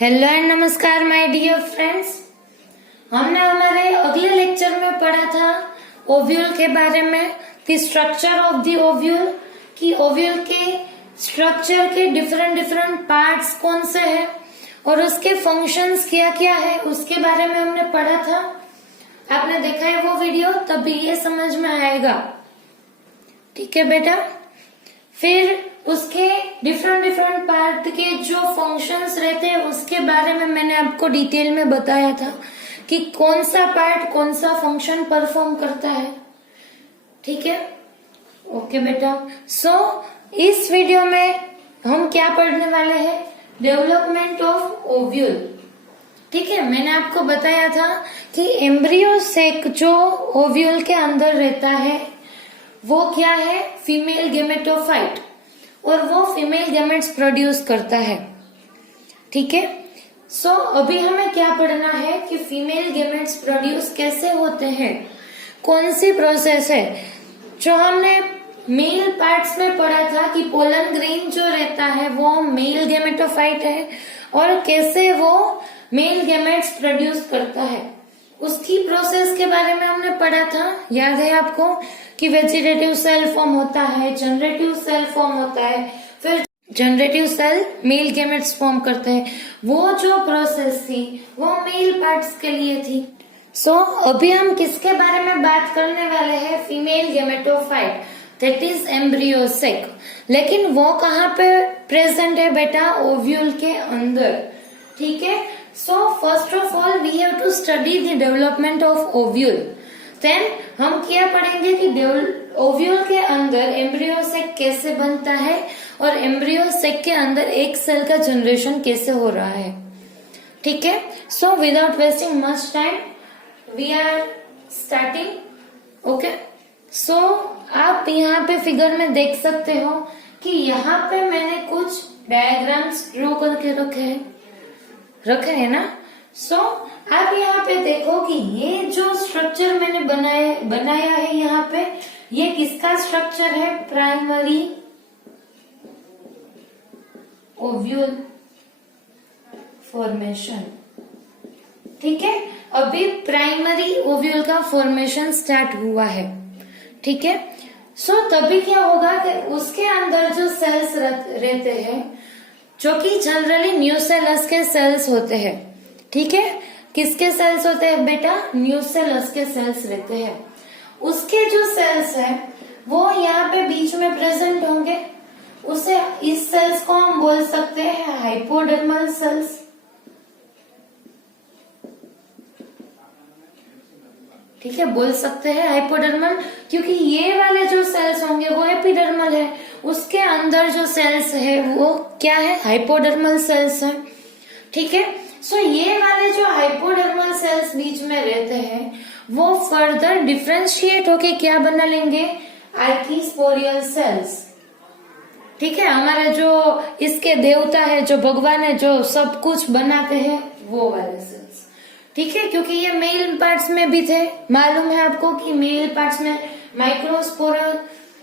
Hello and नमस्कार my dear friends. हमने हमारे अगले लेक्चर में पढ़ा था ओव्यूल के बारे में, the structure of the ovule, कि ओव्यूल के स्ट्रक्चर के डिफरेंट पार्ट्स कौन से हैं और उसके फंक्शंस क्या क्या है, उसके बारे में हमने पढ़ा था। आपने देखा है वो वीडियो, तभी ये समझ में आएगा। ठीक है बेटा। फिर उसके डिफरेंट पार्ट के जो फंक्शंस रहते हैं उसके बारे में मैंने आपको डिटेल में बताया था कि कौन सा पार्ट कौन सा फंक्शन परफॉर्म करता है। ठीक है, ओके बेटा। सो इस वीडियो में हम क्या पढ़ने वाले हैं? Development of ovule. ठीक है, मैंने आपको बताया था कि एम्ब्रियो सेक जो ओव्यूल के अंदर रहता है वो क्या है? फीमेल गेमेटोफाइट, और वो फीमेल गेमेट्स प्रोड्यूस करता है। ठीक है। सो अभी हमें क्या पढ़ना है कि फीमेल गेमेट्स प्रोड्यूस कैसे होते हैं, कौन सी प्रोसेस है। जो हमने मेल पार्ट्स में पढ़ा था कि पोलन ग्रेन जो रहता है वो मेल गेमेटोफाइट है और कैसे वो मेल गेमेट्स प्रोड्यूस करता है, उसकी प्रोसेस के बारे में हमने पढ़ा था। याद है आपको कि वेजिटेटिव सेल फॉर्म होता है, जनरेटिव सेल फॉर्म होता है, फिर generative cell male gametes form करते हैं। वो जो प्रोसेस थी वो मेल पार्ट्स के लिए थी। सो अभी हम किसके बारे में बात करने वाले हैं? Female gametophyte, that is embryo sac. लेकिन वो कहाँ पे प्रेजेंट है बेटा? ओव्यूल के अंदर। ठीक है। So first of all we have to study the development of ovule. Then हम क्या पढ़ेंगे कि ओव्यूल के अंदर एम्ब्रियो सेक कैसे बनता है और एम्ब्रियो सेक के अंदर एक सेल का जनरेशन कैसे हो रहा है। ठीक है। So without wasting much time we are starting. Okay. So आप यहाँ पे फिगर में देख सकते हो कि यहाँ पे मैंने कुछ डायग्राम्स ड्रॉ करके रखे है ना। सो आप यहाँ पे देखो कि ये जो स्ट्रक्चर मैंने बनाया है यहाँ पे, ये किसका स्ट्रक्चर है? Primary ovule formation. ठीक है, अभी प्राइमरी ओव्यूल का फॉर्मेशन स्टार्ट हुआ है। ठीक है। सो तभी क्या होगा कि उसके अंदर जो सेल्स रहते हैं जो कि जनरली न्यूसेलस के सेल्स होते हैं। ठीक है, किसके सेल्स होते हैं बेटा? न्यूसेलस के सेल्स रहते हैं। उसके जो सेल्स हैं वो यहाँ पे बीच में प्रेजेंट होंगे। उसे इस सेल्स को हम बोल सकते हैं हाइपोडर्मल सेल्स। ठीक है, बोल सकते हैं हाइपोडर्मल, क्योंकि ये वाले जो सेल्स होंगे वो एपिडर्मल है, उसके अंदर जो सेल्स है वो क्या है? हाइपोडर्मल सेल्स है। ठीक है। सो ये वाले जो हाइपोडर्मल सेल्स बीच में रहते हैं वो फर्दर डिफ्रेंशिएट होके क्या बना लेंगे? आर्कीस्पोरियल सेल्स। ठीक है, हमारे जो इसके देवता है, जो भगवान है, जो सब कुछ बनाते हैं, वो वाले सेल्स। ठीक है, क्योंकि ये मेल पार्ट्स में भी थे। मालूम है आपको कि मेल पार्ट्स में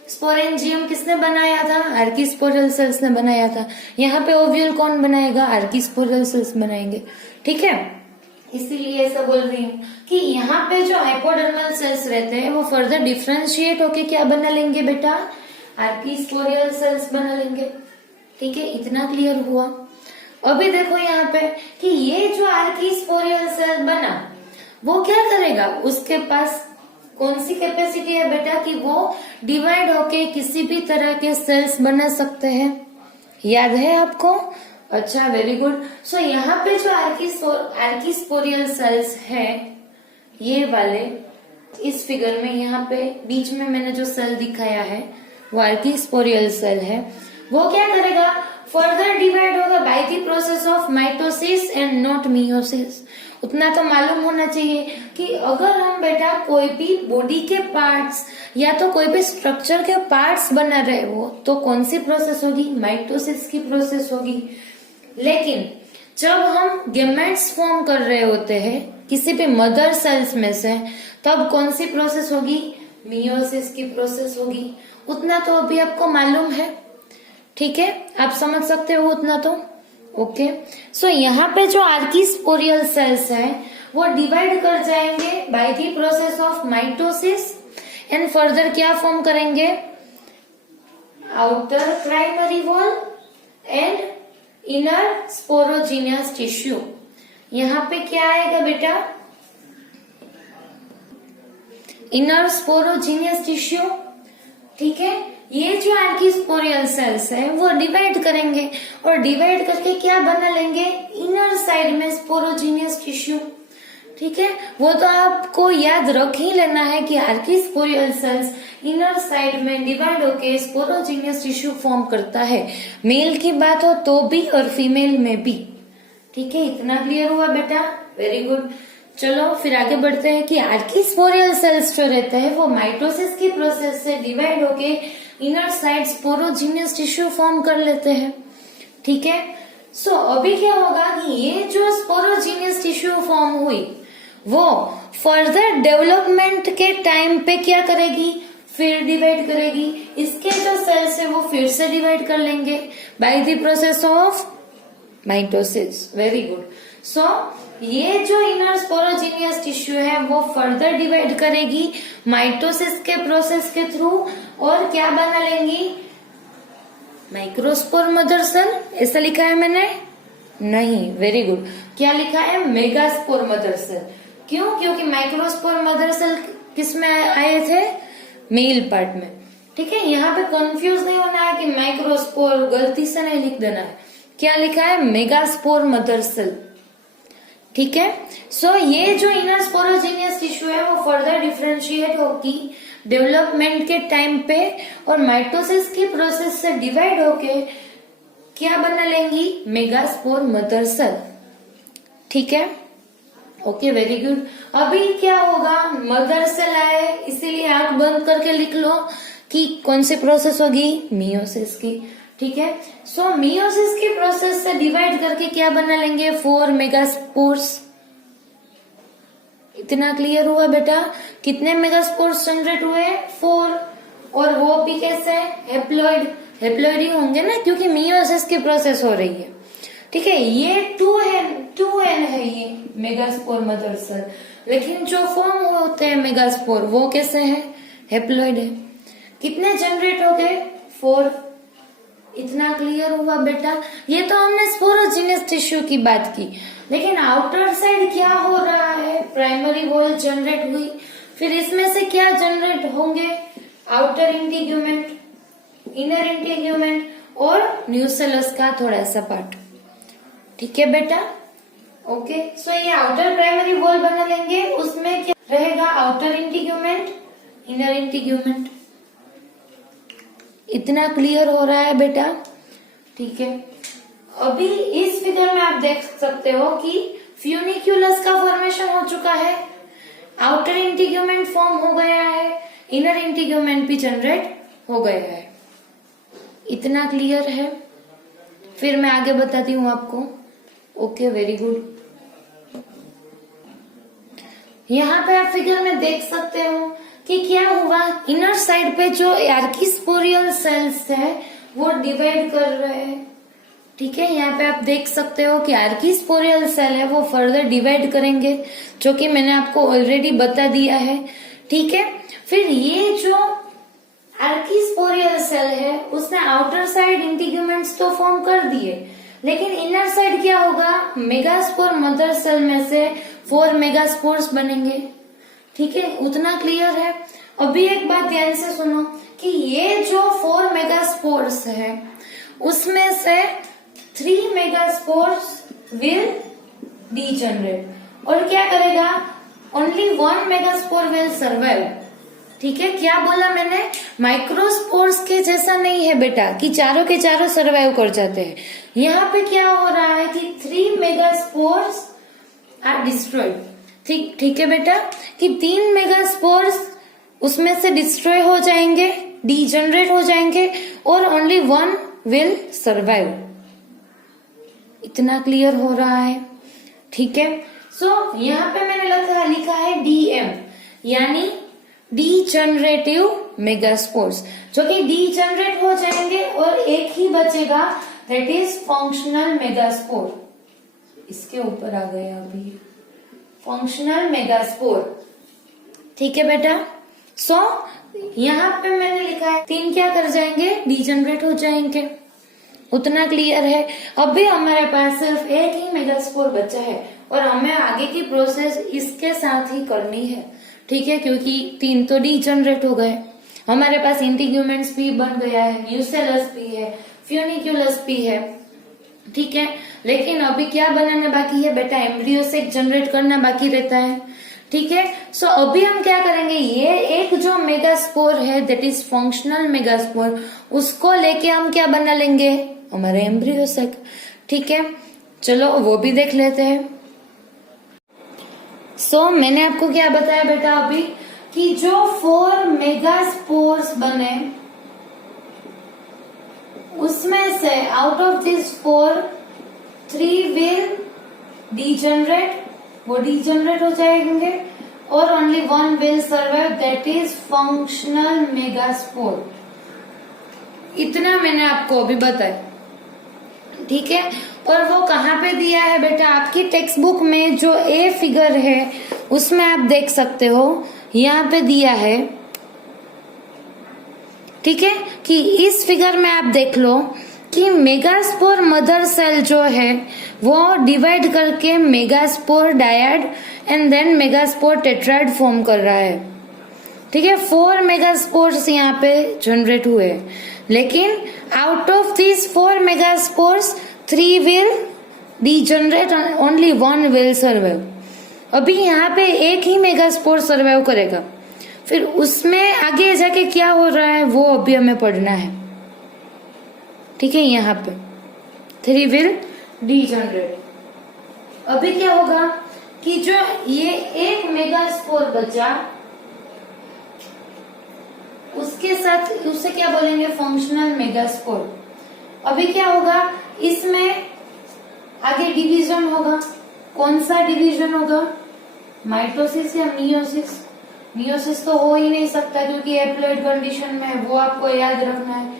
स्पोरेंजियम किसने बनाया था? आर्कीस्पोरल सेल्स ने बनाया था। यहाँ पे ओव्यूल कौन बनाएगा? आर्कीस्पोरल सेल्स बनाएंगे। ठीक है, इसीलिए ऐसा बोल रही हूँ कि यहाँ पे जो हाइपोडर्मल सेल्स रहते हैं वो फर्दर डिफ्रेंशिएट होके क्या बना लेंगे बेटा? आर्कीस्पोरियल सेल्स बना लेंगे। ठीक है, इतना क्लियर हुआ। अभी देखो यहाँ पे कि ये जो आर्कीस्पोरियल सेल बना वो क्या करेगा? उसके पास कौन सी कैपेसिटी है बेटा कि वो डिवाइड होके किसी भी तरह के सेल्स बना सकते हैं। याद है आपको? अच्छा, वेरी गुड। सो यहाँ पे जो आर्कीस्पोरियल सेल्स है, ये वाले इस फिगर में यहाँ पे बीच में मैंने जो सेल दिखाया है वो आर्कीस्पोरियल सेल है। वो क्या करेगा? फर्दर डिवाइड होगा bye the process of mitosis and not meiosis. उतना तो मालूम होना चाहिए कि अगर हम बेटा कोई भी बॉडी के पार्ट्स या तो कोई भी स्ट्रक्चर के पार्ट्स बना रहे हो तो कौन सी प्रोसेस होगी? माइटोसिस की प्रोसेस होगी। लेकिन जब हम गेमेट्स फॉर्म कर रहे होते हैं किसी भी मदर सेल्स में से, तब कौन सी प्रोसेस होगी? मियोसिस की प्रोसेस होगी। उतना तो अभी आपको मालूम है। ठीक है, आप समझ सकते हो उतना तो। ओके, सो यहाँ पे जो आर्किस्पोरियल सेल्स है वो डिवाइड कर जाएंगे bye the process of mitosis and further क्या फॉर्म करेंगे, outer primary wall and inner sporogenous tissue. यहाँ पे क्या आएगा बेटा, इनर स्पोरोजीनियस टिश्यू। ठीक है, ये जो आर्किस्पोरियल सेल्स है वो डिवाइड करेंगे और डिवाइड करके क्या बना लेंगे, इनर साइड में स्पोरोजीनियस टिश्यू। ठीक है, वो तो आपको याद रख ही लेना है कि आर्किस्पोरियल सेल्स इनर साइड में डिवाइड होके स्पोरोजीनियस टिश्यू फॉर्म करता है, मेल की बात हो तो भी और फीमेल में भी। ठीक है, इतना क्लियर हुआ बेटा, वेरी गुड। चलो फिर आगे बढ़ते हैं कि आर्किस्पोरियल सेल्स जो रहते हैं वो माइटोसिस की प्रोसेस से डिवाइड होके inner side sporogenous tissue form कर लेते हैं। ठीक है, सो अभी क्या होगा कि ये जो स्पोरोजीनियस टिश्यू फॉर्म हुई वो फर्दर डेवलपमेंट के टाइम पे क्या करेगी, फिर डिवाइड करेगी। इसके जो सेल्स है वो फिर से डिवाइड कर लेंगे by the process of mitosis. Very good. So ये जो इनर स्पोरोजीनियस टिश्यू है वो फर्दर डिवाइड करेगी माइटोसिस के प्रोसेस के थ्रू और क्या बना लेंगी, माइक्रोस्पोर मदर सेल। ऐसा लिखा है मैंने, नहीं, वेरी गुड। क्या लिखा है, मेगास्पोर मदर सेल। क्यों, क्योंकि माइक्रोस्पोर मदर सेल किस में आए थे, मेल पार्ट में। ठीक है, यहाँ पे कंफ्यूज नहीं होना है कि माइक्रोस्पोर, गलती से नहीं लिख देना है। क्या लिखा है, मेगास्पोर मदर सेल। ठीक है, सो ये जो इनर स्पोरोजीनियस टिश्यू है वो फर्दर डिफरेंशिएट होगी डेवलपमेंट के टाइम पे और माइटोसिस की प्रोसेस से डिवाइड होके क्या बना लेंगी, मेगास्पोर मदर सेल। ठीक है, ओके, वेरी गुड। अभी क्या होगा, मदर सेल आए इसीलिए आंख बंद करके लिख लो कि कौन सी प्रोसेस होगी, मियोसिस की। ठीक है, सो मियोसिस की प्रोसेस से डिवाइड करके क्या बना लेंगे, 4 मेगास्पोर्स। इतना क्लियर हुआ बेटा, कितने मेगास्पोर्स जनरेट हुए, 4। और वो भी कैसे, हेप्लॉइड, हेप्लॉइड ही होंगे ना क्योंकि मियोसिस की प्रोसेस हो रही है। ठीक है, ये 2n है ये मेगास्पोर मदर सेल, लेकिन जो फॉर्म होते हैं मेगास्पोर वो कैसे है, हेप्लॉइड है। कितने जनरेट हो गए, 4। इतना क्लियर हुआ बेटा। ये तो हमने स्पोरोजीनियस टिश्यू की बात की, लेकिन आउटर साइड क्या हो रहा है, प्राइमरी वॉल जनरेट हुई, फिर इसमें से क्या जनरेट होंगे, आउटर इंटीग्यूमेंट, इनर इंटीग्यूमेंट और न्यूसेलस का थोड़ा सा पार्ट। ठीक है बेटा, ओके। सो ये आउटर प्राइमरी वॉल बना लेंगे, उसमें क्या रहेगा, आउटर इंटीग्यूमेंट, इनर इंटीग्यूमेंट। इतना क्लियर हो रहा है बेटा, ठीक है। अभी इस फिगर में आप देख सकते हो कि फ्यूनिक्यूलस का फॉर्मेशन हो चुका है, आउटर इंटीग्यूमेंट फॉर्म हो गया है, इनर इंटीग्यूमेंट भी जनरेट हो गया है। इतना क्लियर है, फिर मैं आगे बताती हूँ आपको। Okay, very good. यहाँ पे आप फिगर में देख सकते हो कि क्या हुआ, इनर साइड पे जो आर्किस्पोरियल सेल्स है वो डिवाइड कर रहे हैं। ठीक है, यहाँ पे आप देख सकते हो कि आर्किस्पोरियल सेल है वो फर्दर डिवाइड करेंगे, जो कि मैंने आपको ऑलरेडी बता दिया है। ठीक है, फिर ये जो आर्किस्पोरियल सेल है उसने आउटर साइड इंटीग्यूमेंट्स तो फॉर्म कर दिए, लेकिन इनर साइड क्या होगा, मेगास्पोर मदर सेल में से 4 मेगास्पोर्स बनेंगे। ठीक है, उतना क्लियर है। अभी एक बात ध्यान से सुनो कि ये जो 4 मेगास्पोर्स है उसमें से 3 मेगास्पोर्स विल डीजनरेट और क्या करेगा, ओनली 1 मेगास्पोर विल सर्वाइव। ठीक है, क्या बोला मैंने, माइक्रोस्पोर्स के जैसा नहीं है बेटा कि चारों के चारों सर्वाइव कर जाते हैं। यहाँ पे क्या हो रहा है कि 3 मेगास्पोर्स आर डिस्ट्रॉयड। ठीक है बेटा, कि 3 मेगास्पोर्स उसमें से डिस्ट्रॉय हो जाएंगे, डीजनरेट हो जाएंगे और ओनली 1 विल सर्वाइव। इतना क्लियर हो रहा है, ठीक है। सो यहाँ पे मैंने लिखा है DM, यानी डीजनरेटिव मेगास्पोर्स, जो कि डीजनरेट हो जाएंगे और एक ही बचेगा दैट इज फंक्शनल मेगास्पोर। इसके ऊपर आ गया अभी फंक्शनल मेगास्पोर। ठीक है बेटा। सो यहाँ पे मैंने लिखा है 3 क्या कर जाएंगे, डीजनरेट हो जाएंगे। उतना क्लियर है। अब भी हमारे पास सिर्फ एक ही मेगास्पोर बचा है और हमें आगे की प्रोसेस इसके साथ ही करनी है। ठीक है, क्योंकि 3 तो डीजनरेट हो गए, हमारे पास इंटीग्यूमेंट्स भी बन गया है, न्यूसेलस भी है, फ्यूनिक्यूलस भी है। ठीक है, लेकिन अभी क्या बनाना बाकी है बेटा, एम्ब्रियोसेक जनरेट करना बाकी रहता है। ठीक है, सो अभी हम क्या करेंगे, ये एक जो मेगास्पोर है दैट इज फंक्शनल मेगास्पोर, उसको लेके हम क्या बना लेंगे, हमारे एम्ब्रियोसेक। ठीक है, चलो वो भी देख लेते हैं। सो मैंने आपको क्या बताया बेटा अभी, कि जो 4 मेगास्पोर्स बने उसमें से out of this 4 3 will degenerate, वो डीजनरेट हो जाएंगे, और only 1 will survive that is functional megaspore. इतना मैंने आपको अभी बताया। ठीक है, और वो कहाँ पे दिया है बेटा, आपकी टेक्स्ट बुक में जो ए फिगर है उसमें आप देख सकते हो, यहाँ पे दिया है। ठीक है, कि इस फिगर में आप देख लो कि मेगास्पोर मदर सेल जो है वो डिवाइड करके megaspore dyad and then megaspore tetrad form कर रहा है। ठीक है, 4 मेगास्पोर्स यहाँ पे जनरेट हुए, लेकिन out of this 4 megaspores 3 will degenerate, only 1 will survive. अभी यहाँ पे एक ही मेगास्पोर सर्वाइव करेगा, फिर उसमें आगे जाके क्या हो रहा है वो अभी हमें पढ़ना है। ठीक है, यहाँ पे 3 विल डीजनरेट। अभी क्या होगा कि जो ये एक मेगास्पोर बचा उसके साथ उसे क्या बोलेंगे, फंक्शनल मेगास्पोर। अभी क्या होगा, इसमें आगे डिवीजन होगा। कौन सा डिवीजन होगा, माइटोसिस या मियोसिस? मियोसिस तो हो ही नहीं सकता क्योंकि हैप्लॉइड कंडीशन में है, वो आपको याद रखना है।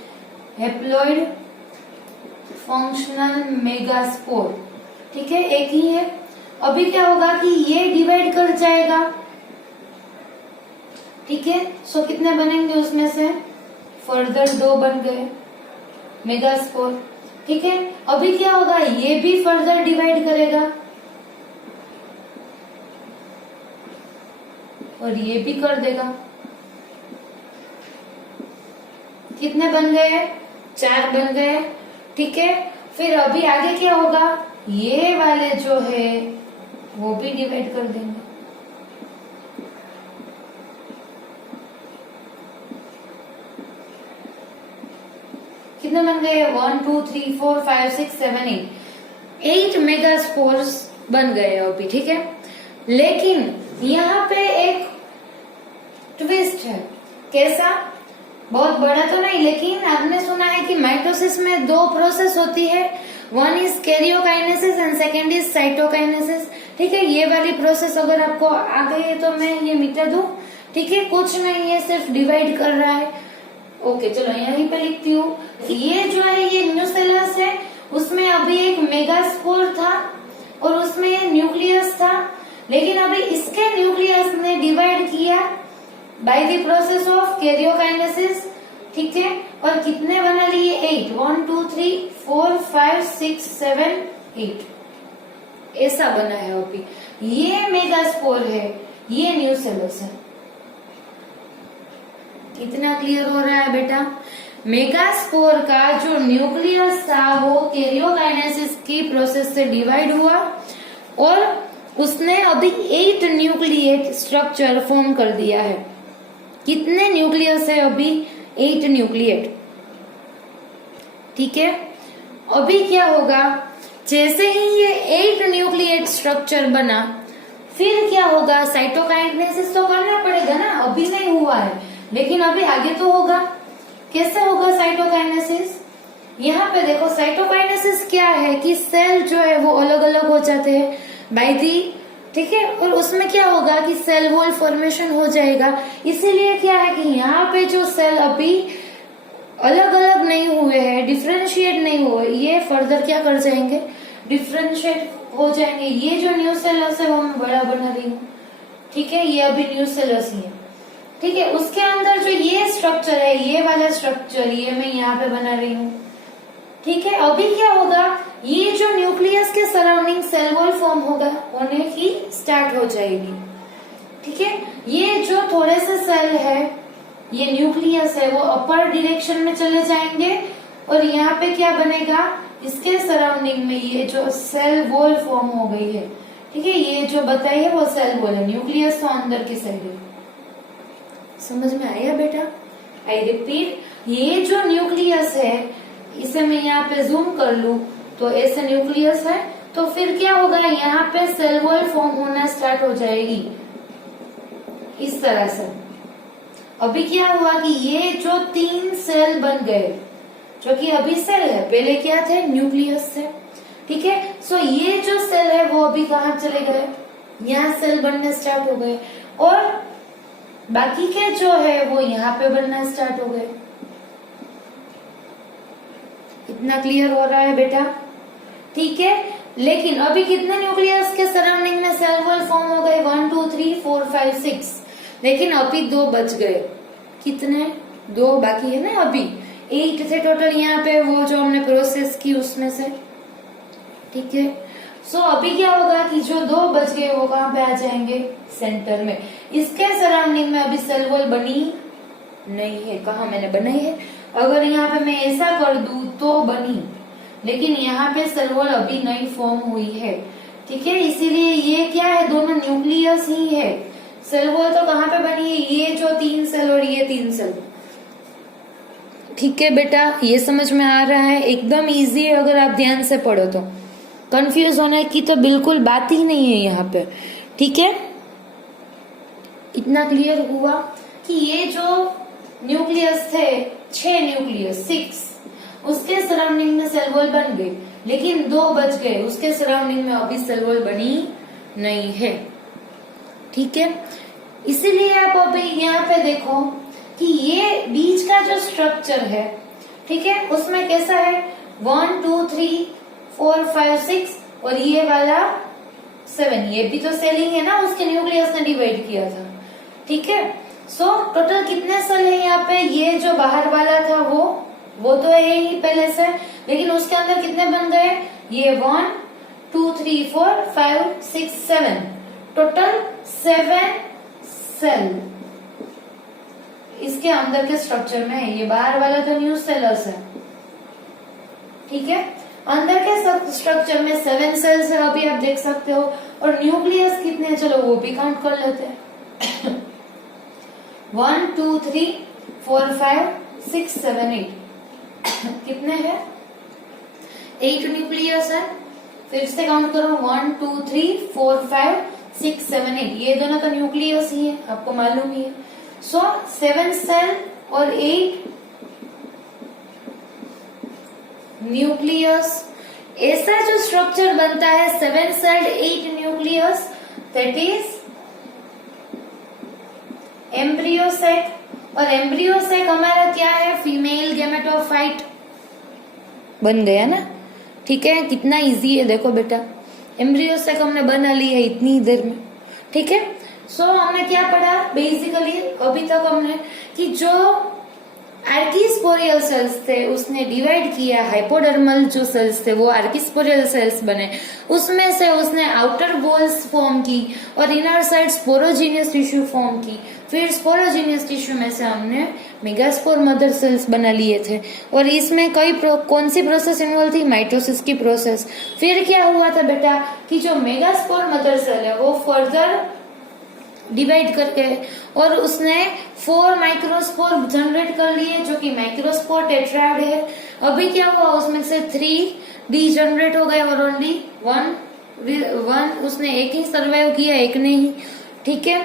Haploid functional megaspore. ठीक है, एक ही है। अभी क्या होगा कि ये डिवाइड कर जाएगा। ठीक है, सो कितने बनेंगे उसमें से, फर्दर 2 बन गए मेगास्पोर। ठीक है, अभी क्या होगा, ये भी फर्दर डिवाइड करेगा और ये भी कर देगा। कितने बन गए, 4 बन गए। ठीक है, फिर अभी आगे क्या होगा, ये वाले जो है वो भी डिवाइड कर देंगे। कितने बन गए, 1 2 3 4 5 6 7 8 मेगास्पोर्स बन गए अभी। ठीक है, लेकिन यहाँ पे एक ट्विस्ट है। कैसा, बहुत बड़ा तो नहीं, लेकिन आपने सुना है कि माइटोसिस में 2 प्रोसेस होती है, one is karyokinesis and second is cytokinesis. ठीक है, ये वाली प्रोसेस अगर आपको आ गई है तो मैं ये मिटा दूं। ठीक है, कुछ नहीं है, सिर्फ डिवाइड कर रहा है। ओके, चलो यहीं पे लिखती हूँ। ये जो है ये न्यूसेलस है, उसमें अभी एक मेगास्पोर था और उसमें ये न्यूक्लियस था, लेकिन अभी इसके न्यूक्लियस ने डिवाइड किया bye the process of karyokinesis. ठीक है, और कितने बना लिए, 8 1 2 3 4 5 6 7 8 ऐसा बना है। अभी ये मेगास्पोर है, ये न्यूसेलस है। कितना क्लियर हो रहा है बेटा, मेगास्पोर का जो न्यूक्लियस था वो कैरियोकाइनेसिस की प्रोसेस से डिवाइड हुआ और उसने अभी 8 न्यूक्लिएट स्ट्रक्चर फॉर्म कर दिया है। कितने न्यूक्लियस है अभी, 8 न्यूक्लिएट। ठीक है, अभी क्या होगा, जैसे ही ये 8 न्यूक्लिएट स्ट्रक्चर बना, फिर क्या होगा, साइटोकाइनेसिस तो करना पड़ेगा ना, अभी नहीं हुआ है लेकिन अभी आगे तो होगा। कैसे होगा साइटोकाइनेसिस, यहाँ पे देखो, साइटोकाइनेसिस क्या है कि सेल जो है वो अलग अलग हो जाते हैं बाय दी। ठीक है, और उसमें क्या होगा कि सेल वॉल फॉर्मेशन हो जाएगा। इसीलिए क्या है कि यहाँ पे जो सेल अभी अलग अलग नहीं हुए हैं, डिफ्रेंशिएट नहीं हुए, ये फर्दर क्या कर जाएंगे, डिफ्रेंशिएट हो जाएंगे। ये जो न्यूसेलस है वो मैं बड़ा बना रही हूँ, ठीक है, ये अभी न्यूसेलस ही है, ठीक है। उसके अंदर जो ये स्ट्रक्चर है, ये वाला स्ट्रक्चर, ये मैं यहाँ पे बना रही हूँ, ठीक है। अभी क्या होगा, ये जो न्यूक्लियस के सराउंडिंग सेल वॉल फॉर्म होगा, होने की स्टार्ट हो जाएगी, ठीक है। ये जो थोड़े से सेल है, ये न्यूक्लियस है, वो अपर डायरेक्शन में चले जाएंगे और यहाँ पे क्या बनेगा, इसके सराउंडिंग में ये जो सेल वॉल फॉर्म हो गई है, ठीक है। ये जो बताई है वो सेल वॉल है, न्यूक्लियस तो अंदर की साइड है। समझ में आया बेटा? आई रिपीट, ये जो न्यूक्लियस है, इसे मैं यहाँ पे जूम कर लूं तो ऐसे न्यूक्लियस है, तो फिर क्या होगा, यहाँ पे सेल वॉल फॉर्म होना स्टार्ट हो जाएगी इस तरह से। अभी क्या हुआ कि ये जो 3 सेल बन गए, जो कि अभी सेल है, पहले क्या थे, न्यूक्लियस थे, ठीक है। सो ये जो सेल है वो अभी कहाँ चले गए, यहाँ सेल बनने स्टार्ट हो गए, और बाकी के जो है वो यहाँ पे बनना स्टार्ट हो गए। इतना क्लियर हो रहा है बेटा? ठीक है। लेकिन अभी कितने न्यूक्लियस के सराउंडिंग में सेल वॉल फॉर्म हो गए, 1 2 3 4 5 6, लेकिन अभी 2 बच गए। कितने? 2 बाकी है ना, अभी 8 थे टोटल यहाँ पे, वो जो हमने प्रोसेस की उसमें से, ठीक है। सो अभी क्या होगा कि जो 2 बच गए वो कहाँ पे आ जाएंगे, सेंटर में। इसके सराउंडिंग में अभी सेल वॉल बनी नहीं है, कहा मैंने बनाई है, अगर यहाँ पे मैं ऐसा कर दूं तो बनी, लेकिन यहाँ पे सेल वॉल अभी नहीं फॉर्म हुई है, ठीक है। इसीलिए ये क्या है, दोनों न्यूक्लियस ही है, सेल वॉल तो कहाँ पे बनी है, ये जो 3 सेल और ये 3 सेल, ठीक है बेटा। ये समझ में आ रहा है? एकदम इजी है अगर आप ध्यान से पढ़ो तो, कंफ्यूज होने की तो बिल्कुल बात ही नहीं है यहाँ पे, ठीक है। इतना क्लियर हुआ कि ये जो न्यूक्लियस थे, 6 न्यूक्लियस, 6, उसके सराउंडिंग में सेल वॉल बन गई, लेकिन 2 बच गए, उसके सराउंडिंग में अभी सेल वॉल बनी नहीं है, ठीक है। इसीलिए आप अभी यहाँ पे देखो कि ये बीच का जो स्ट्रक्चर है, ठीक है, उसमें कैसा है, 1 2 3 4 5 6 और ये वाला 7, ये भी तो सेल ही है ना, उसके न्यूक्लियस ने डिवाइड किया था, ठीक है। सो टोटल कितने सेल है यहाँ पे, ये जो बाहर वाला था वो तो है ही पहले से, लेकिन उसके अंदर कितने बन गए, ये 1 2 3 4 5 6 7, टोटल 7 सेल इसके अंदर के स्ट्रक्चर में है। ये बाहर वाला तो न्यूसेलस है, ठीक है। अंदर के स्ट्रक्चर में 7 सेल्स है, अभी आप देख सकते हो, और न्यूक्लियस कितने, चलो वो भी काउंट कर लेते हैं। 1 2 3 4 5 6 7 8 कितने हैं, 8 न्यूक्लियस है। फिर से काउंट करो, 1 2 3 4 5 6 7 8, ये दोनों तो न्यूक्लियस ही है, आपको मालूम ही है। सो 7 सेल और 8 न्यूक्लियस, ऐसा जो स्ट्रक्चर बनता है 7 cell 8 nucleus, that is embryo sac. और एम्ब्रियोसेक हमारा क्या है, फीमेल गैमेटोफाइट बन गया ना, ठीक है। कितना इजी है देखो बेटा, एम्ब्रियोसेक हमने बना ली है इतनी ही देर में, ठीक है। सो हमने क्या पढ़ा बेसिकली अभी तक हमने, कि जो आर्किस्पोरियल सेल्स थे उसने डिवाइड किया, हाइपोडर्मल जो सेल्स थे वो आर्किस्पोरियल सेल्स बने, उसमें से उसने आउटर वॉल्स फॉर्म की और inner side sporogenous tissue form की। फिर स्पोरोजीनियस टिश्यू में से हमने मेगास्पोर मदर सेल्स बना लिए थे, और इसमें कौन सी प्रोसेस इन्वॉल्व थी, माइटोसिस की प्रोसेस। फिर क्या हुआ था बेटा कि जो मेगास्पोर मदर सेल है वो फर्दर डिवाइड करके, और उसने 4 माइक्रोस्पोर जनरेट कर लिए, जो कि माइक्रोस्पोर टेट्राड है। अभी क्या हुआ, उसमें से 3 डी जनरेट हो गए और ओनली 1 उसने एक ही सर्वाइव किया, एक ने ही, ठीक है।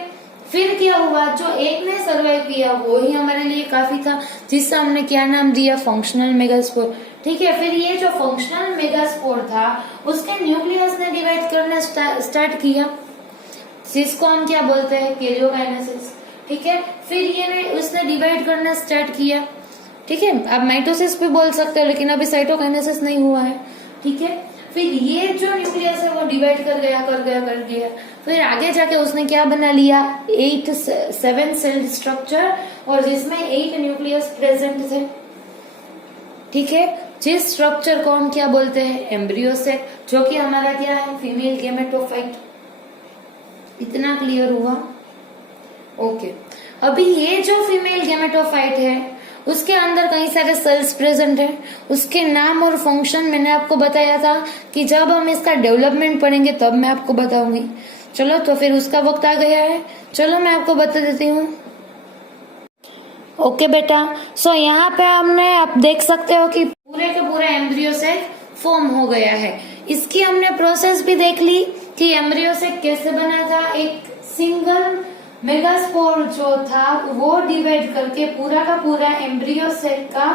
फिर क्या हुआ, जो एक ने सर्वाइव किया वो ही हमारे लिए काफी था, जिससे हमने क्या नाम दिया, फंक्शनल मेगास्पोर, ठीक है। फिर ये जो फंक्शनल मेगास्पोर था उसके न्यूक्लियस ने डिवाइड करना स्टार्ट किया, जिसको हम क्या बोलते हैं, कैरियोकाइनेसिस, ठीक है। फिर ये उसने डिवाइड करना स्टार्ट किया, ठीक है, आप माइटोसिस भी बोल सकते हो, लेकिन अभी साइटोकाइनेसिस नहीं हुआ है। ठीक है, फिर ये जो न्यूक्लियस है वो डिवाइड कर गया। फिर आगे जाके उसने क्या बना लिया, 7 सेल स्ट्रक्चर, और जिसमें 8 न्यूक्लियस प्रेजेंट थे। ठीक है, जिस स्ट्रक्चर को हम क्या बोलते हैं, एम्ब्रियो सेक, जो कि हमारा क्या है, फीमेल गेमेटोफाइट। इतना क्लियर हुआ? ओके, अभी ये जो फीमेल गेमेटोफाइट है उसके अंदर कई सारे सेल्स प्रेजेंट हैं। उसके नाम और फंक्शन मैंने आपको बताया था कि जब हम इसका डेवलपमेंट पढ़ेंगे तब मैं आपको बताऊंगी। चलो, तो फिर उसका वक्त आ गया है, चलो मैं आपको बता देती हूँ। ओके बेटा, सो यहाँ पे आप देख सकते हो कि पूरे के पूरे एम्ब्रियो से फॉर्म हो गया है। इसकी हमने प्रोसेस भी देख ली कि एम्ब्रियो से कैसे बना था। एक सिंगल मेगास्पोर जो था वो डिवाइड करके पूरा का पूरा एम्ब्रियो सेल का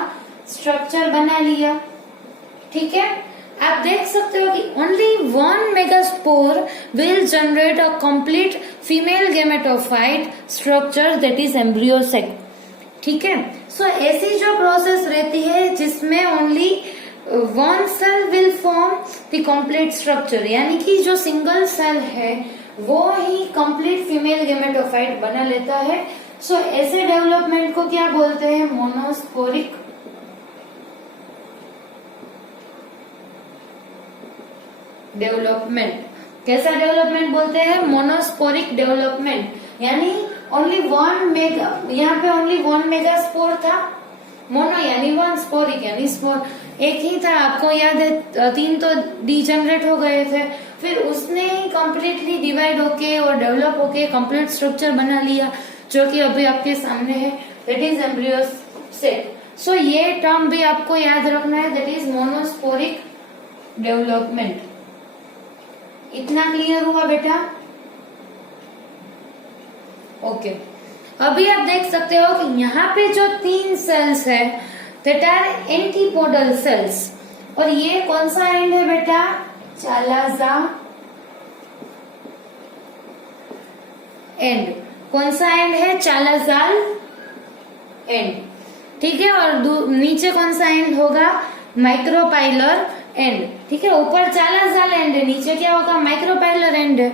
स्ट्रक्चर बना लिया। ठीक है, आप देख सकते हो कि only 1 megaspore will generate a complete female gametophyte structure, that is embryo cell. ठीक है, सो ऐसी जो प्रोसेस रहती है जिसमें only 1 cell will form the complete structure, यानी कि जो सिंगल सेल है वो ही कंप्लीट फीमेल गेमेटोफाइट बना लेता है। सो ऐसे डेवलपमेंट को क्या बोलते हैं, मोनोस्पोरिक डेवलपमेंट। कैसा डेवलपमेंट बोलते हैं, मोनोस्पोरिक डेवलपमेंट। यानी ओनली 1 मेगा, यहाँ पे ओनली 1 मेगा स्पोर था, मोनो यानी 1, स्पोरिक यानी स्पोर एक ही था। आपको याद है 3 तो डिजेनरेट हो गए थे, फिर उसने कंप्लीटली डिवाइड होके और डेवलप होके कंप्लीट स्ट्रक्चर बना लिया, जो कि अभी आपके सामने है, दैट इज एम्ब्रियो सेल। सो ये टर्म भी आपको याद रखना है, दैट इज मोनोस्पोरिक डेवलपमेंट। इतना क्लियर हुआ बेटा? ओके, अभी आप देख सकते हो कि यहाँ पे जो 3 सेल्स है दैट आर एंटीपोडल सेल्स, और ये कौन सा एंड है बेटा, चालाजा एंड। कौन सा एंड है, चालाजाल एंड। ठीक है, और नीचे कौन सा एंड होगा, माइक्रोपाइलर एंड। ठीक है, ऊपर चालाजाल एंड है, नीचे क्या होगा, माइक्रोपाइलर एंड है।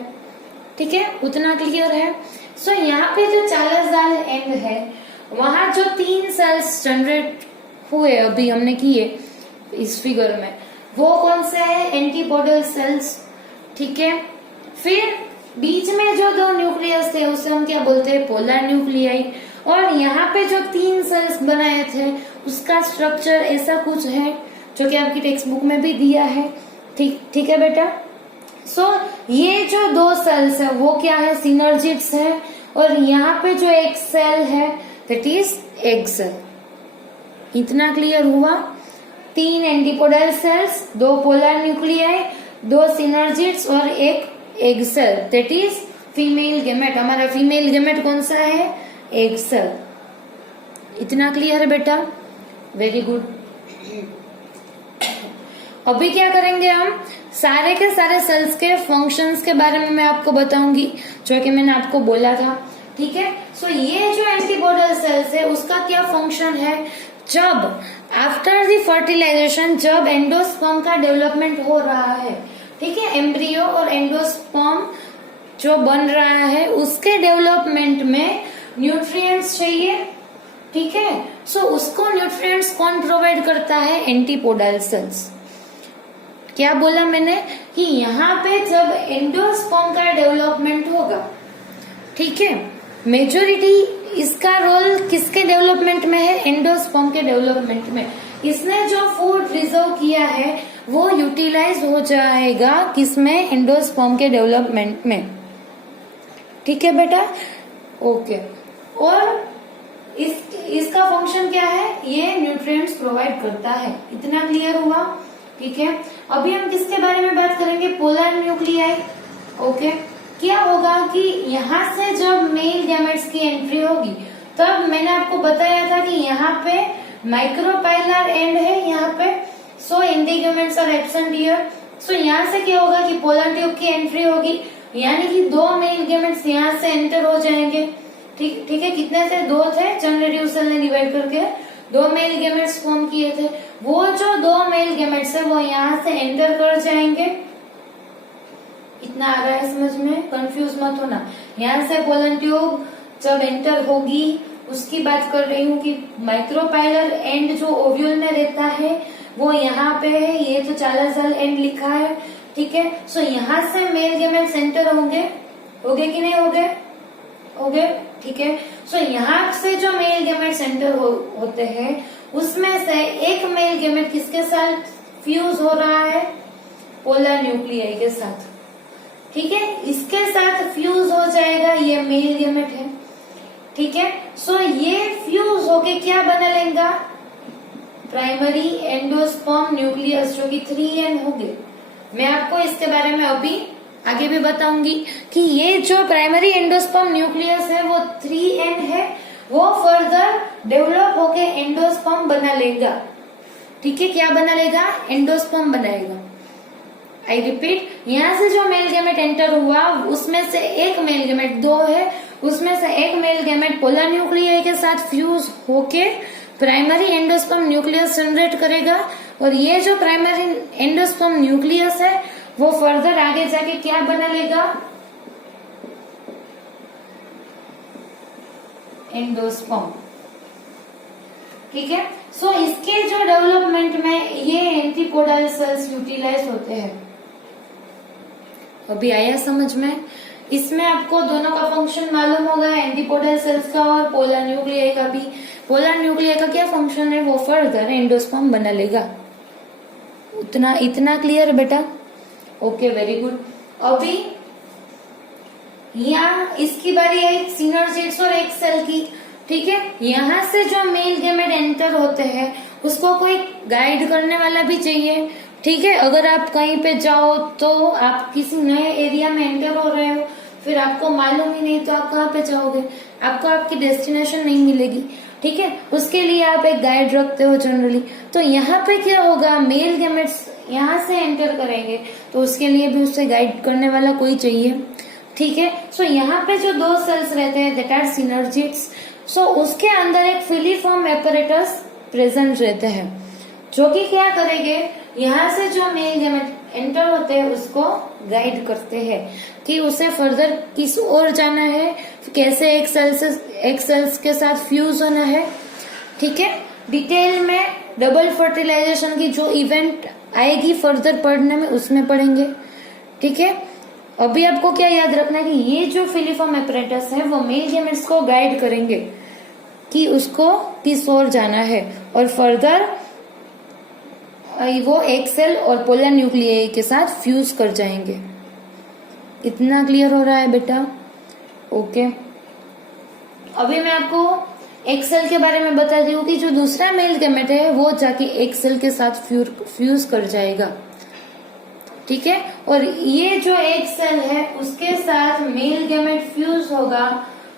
ठीक है, उतना क्लियर है? सो यहाँ पे जो चालाजाल एंड है वहां जो 3 सेल्स जनरेट हुए अभी हमने किए इस फिगर में, वो कौन से है, एंटीपोडल सेल्स। ठीक है, फिर बीच में जो 2 न्यूक्लियस थे उसे हम क्या बोलते हैं, पोलर न्यूक्लियाई। और यहाँ पे जो 3 सेल्स बनाए थे उसका स्ट्रक्चर ऐसा कुछ है, जो कि आपकी टेक्स्ट बुक में भी दिया है। ठीक है बेटा? सो ये जो 2 सेल्स है वो क्या है, सिनर्जिड्स है, और यहाँ पे जो एक सेल है दैट इज एग सेल। इतना क्लियर हुआ? 3 antipodal cells, 2 polar nuclei, 2 synergids और एक egg cell, that is female gamete. हमारा फीमेल गेमेट कौन सा है, एग सेल। इतना क्लियर है बेटा? Very good. अभी क्या करेंगे हम, सारे के सारे सेल्स के फंक्शंस के बारे में मैं आपको बताऊंगी, जो कि मैंने आपको बोला था। ठीक है, सो ये जो एंटीपोडल सेल्स है उसका क्या फंक्शन है, जब आफ्टर द फर्टिलाइजेशन, जब एंडोस्पर्म का डेवलपमेंट हो रहा है, ठीक है, एम्ब्रियो और एंडोस्पर्म जो बन रहा है उसके डेवलपमेंट में न्यूट्रिएंट्स चाहिए। ठीक है, सो उसको न्यूट्रिएंट्स कौन प्रोवाइड करता है, एंटीपोडल सेल्स। क्या बोला मैंने कि यहाँ पे जब एंडोस्पर्म का डेवलपमेंट होगा, ठीक है, मेजोरिटी इसका रोल किसके डेवलपमेंट में है, एंडोस्पर्म के डेवलपमेंट में। इसने जो फूड रिजर्व किया है वो यूटिलाइज हो जाएगा किसमें, एंडोस्पर्म के डेवलपमेंट में। ठीक है बेटा? ओके, और इसका फंक्शन क्या है, ये न्यूट्रिएंट्स प्रोवाइड करता है। इतना क्लियर हुआ? ठीक है, अभी हम किसके बारे में बात करेंगे, पोलर न्यूक्लियाई। ओके, क्या होगा कि यहाँ से जब मेल गैमेट्स की एंट्री होगी, तब मैंने आपको बताया था कि यहाँ पे माइक्रोपाइलर एंड है यहाँ पे, सो इंडिगमेंट्स आर एब्सेंट हियर। सो यहाँ से क्या होगा कि पोलर ट्यूब की एंट्री होगी, यानी कि 2 मेल गैमेट्स यहाँ से एंटर हो जाएंगे। ठीक है, कितने थे, 2 थे, जनरेटिव सेल ने डिवाइड करके दो मेल गेमेट्स फॉर्म किए थे, वो जो दो मेल गेमेट्स है वो यहाँ से एंटर कर जाएंगे। इतना आ रहा है समझ में? कंफ्यूज मत होना। यहाँ से पोलन ट्यूब जब एंटर होगी उसकी बात कर रही हूँ कि माइक्रोपाइलर एंड जो ओव्यूल में रहता है वो यहाँ पे है, ये तो चालाजल एंड लिखा है, ठीक है। सो यहाँ से मेल गेमेट्स एंटर होंगे कि नहीं होंगे, ठीक है। सो यहाँ से जो मेल गेमेट्स एंटर होते हैं उसमें से एक मेल गेमेट किसके साथ फ्यूज हो रहा है? पोलर न्यूक्लियाई के साथ, ठीक है। इसके साथ फ्यूज हो जाएगा, ये मेल गेमेट है, ठीक है। सो ये फ्यूज होके क्या बना लेगा? प्राइमरी एंडोस्पर्म न्यूक्लियस, जो कि 3N होंगे। मैं आपको इसके बारे में अभी आगे भी बताऊंगी कि ये जो प्राइमरी एंडोस्पर्म न्यूक्लियस है वो 3N है, वो फर्दर डेवलप होके एंडोस्पर्म बना लेगा, ठीक है। क्या बना लेगा? एंडोस्पर्म बनाएगा। आई रिपीट, यहाँ से जो मेल गेमेट एंटर हुआ उसमें से एक मेल गेमेट, दो है, उसमें से एक मेल गेमेट पोलर न्यूक्लियाई के साथ फ्यूज होके प्राइमरी एंडोस्पर्म न्यूक्लियस जनरेट करेगा, और ये जो प्राइमरी एंडोस्पर्म न्यूक्लियस है वो फर्दर आगे जाके क्या बना लेगा? एंडोस्पर्म, ठीक है। सो इसके जो डेवलपमेंट में ये एंटीपोडल सेल्स यूटिलाइज होते हैं। अभी आया समझ में? इसमें आपको दोनों का फंक्शन मालूम होगा, एंटीपोडल सेल्स का और पोलर न्यूक्लियाई का भी। पोलर न्यूक्लियाई का क्या फंक्शन है? वो फर्दर एंडोस्पर्म बना लेगा। इतना क्लियर बेटा? Okay, very good. अभी यहाँ इसकी बारी है सिनर्जिड्स और एक सेल की, ठीक है। यहाँ से जो मेल गेमेट एंटर होते हैं उसको कोई गाइड करने वाला भी चाहिए, ठीक है। अगर आप कहीं पे जाओ तो आप किसी नए एरिया में एंटर हो रहे हो, फिर आपको मालूम ही नहीं, तो आप कहाँ पे जाओगे? आपको आपकी डेस्टिनेशन नहीं मिलेगी, ठीक है। उसके लिए आप एक गाइड रखते हो जनरली। तो यहाँ पे क्या होगा? मेल गेमेट्स यहाँ से एंटर करेंगे तो उसके लिए भी उससे गाइड करने वाला कोई चाहिए, ठीक है। सो यहाँ पे जो दो सेल्स रहते हैं दैट आर सिनर्जिड्स, सो उसके अंदर एक फिलीफॉर्म एपरेटस प्रेजेंट रहते हैं जो कि क्या करेंगे? यहाँ से जो मेल गेमेट एंटर होते हैं उसको गाइड करते हैं कि उसे फर्दर किस ओर जाना है, कैसे एक सेल्स के साथ फ्यूज होना है, ठीक है। डिटेल में डबल फर्टिलाइजेशन की जो इवेंट आएगी फर्दर पढ़ने में उसमें पढ़ेंगे, ठीक है। अभी आपको क्या याद रखना है कि ये जो फिलीफॉर्म एपरेटस है वो मेल गेमेट्स को गाइड करेंगे कि उसको किस ओर जाना है, और फर्दर वो एक सेल और पोलर न्यूक्लियाई के साथ फ्यूज कर जाएंगे। इतना क्लियर हो रहा है बेटा? ओके। अभी मैं आपको एक सेल के बारे में बता दी हूँ कि जो दूसरा मेल गेमेट है वो जाके एक सेल के साथ फ्यूज कर जाएगा, ठीक है। और ये जो एक सेल है उसके साथ मेल गेमेट फ्यूज होगा,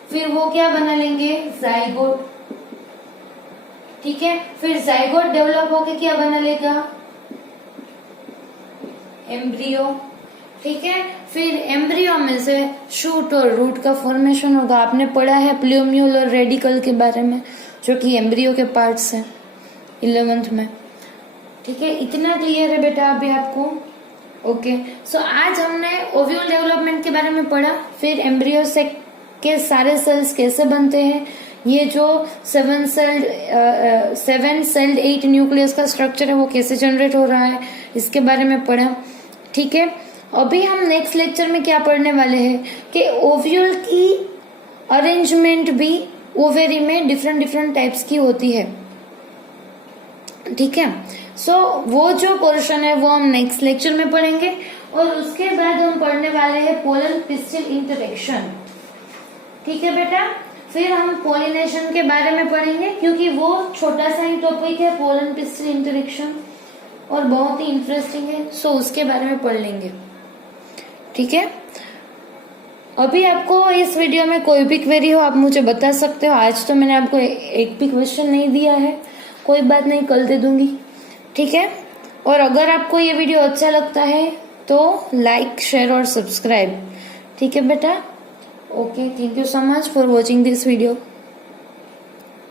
फिर वो क्या बना लेंगे? जाइगोट, ठीक है। फिर जाइगोट डेवलप होके क्या बना लेगा? एम्ब्रियो, ठीक है। फिर एम्ब्रियो में से शूट और रूट का फॉर्मेशन होगा। आपने पढ़ा है प्लूम्यूल और रेडिकल के बारे में, जो कि एम्ब्रियो के पार्ट्स हैं 11th में, ठीक है। इतना क्लियर है बेटा अभी आपको? ओके। सो आज हमने ओव्यूल डेवलपमेंट के बारे में पढ़ा, फिर एम्ब्रियो से के सारे सेल्स कैसे बनते हैं, ये जो 7 सेल्ड 8 न्यूक्लियस का स्ट्रक्चर है वो कैसे जनरेट हो रहा है, इसके बारे में पढ़ा, ठीक है। अभी हम नेक्स्ट लेक्चर में क्या पढ़ने वाले हैं कि ओव्यूल की अरेंजमेंट भी ओवेरी में डिफरेंट टाइप्स की होती है, ठीक है। सो वो जो पोर्शन है वो हम नेक्स्ट लेक्चर में पढ़ेंगे, और उसके बाद हम पढ़ने वाले हैं पोलन पिस्टिल इंटरेक्शन, ठीक है बेटा। फिर हम पोलिनेशन के बारे में पढ़ेंगे क्योंकि वो छोटा सा ही टॉपिक है, पोलन पिस्टिल इंटरेक्शन, और बहुत ही इंटरेस्टिंग है। सो उसके बारे में पढ़ लेंगे, ठीक है। अभी आपको इस वीडियो में कोई भी क्वेरी हो आप मुझे बता सकते हो। आज तो मैंने आपको एक भी क्वेश्चन नहीं दिया है, कोई बात नहीं, कल दे दूंगी, ठीक है। और अगर आपको ये वीडियो अच्छा लगता है तो लाइक, शेयर और सब्सक्राइब, ठीक है बेटा। Okay, thank you so much for watching this video.